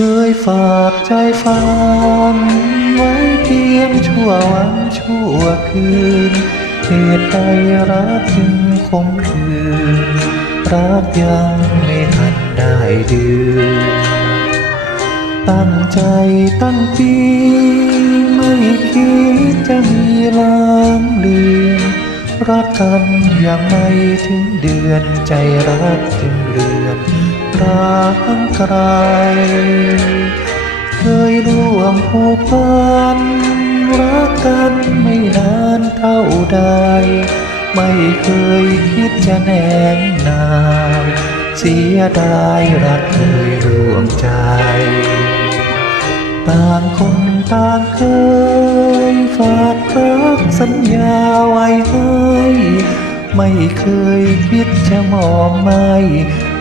คยฝากใจฟังไว้เพียงชั่ววันชั่วคืนเหตุใดรักจึงคมคืนรักยังไม่ทันได้เดือนตั้งใจตั้งปีไม่คิดจะมีลางเลือนรักกันยังไม่ถึงเดือนใจรักจึงเรือน ร้างไกล เคยร่วมผูกพันรักกันไม่นานเท่าใด ไม่เคยคิดจะแนงนายเสียดายรักเคยร่วมใจ ต่างคนต่างเคยฝากรักสัญญาไว้ให้ไม่เคยคิดจะมองไม่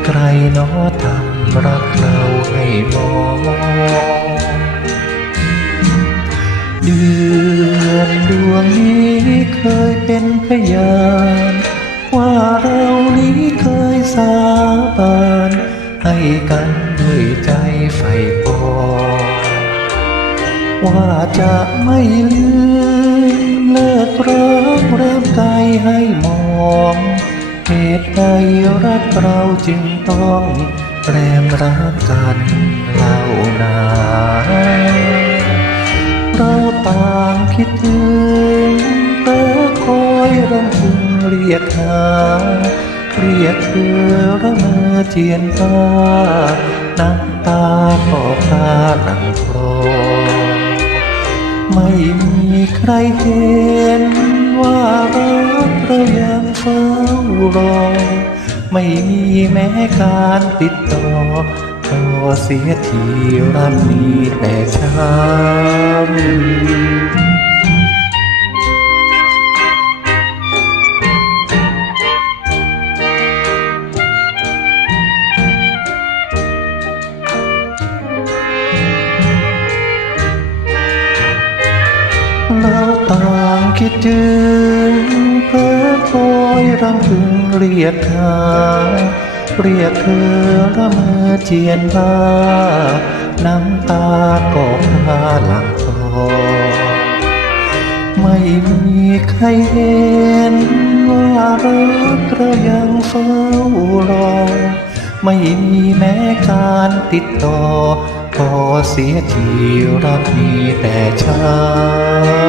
ใครหนอทำรักเราให้มองเดือนดวงนี้เคยเป็นพยาน ว่าเรานี้เคยสาบานให้กันด้วยใจใฝ่ปอว่าจะไม่ลืม เราจึงต้องแรมรักกันเล่านาเราต่างคิดถึงเธอคอยรำพึงเรียกหา เรียกเธอระเมอเจียนตาน้ำตาก็พาหลังคลอไม่มีใครเห็นว่ารักเรายังเฝ้ารอ ไม่มีแม้การติดต่อพอเสียทีรักมีแต่ช้ำเราต่างคิดถึงเพื่อค อยรำพึงเรียกหาเรียกเธอระเมอเจียนบ้า น้ำตาก็พาหลังคอไม่มีใครเห็นว่ารักเรายังเฝ้ารอ ไม่มีแม้การติดต่อพอเสียทีรักมีแต่ช้ำ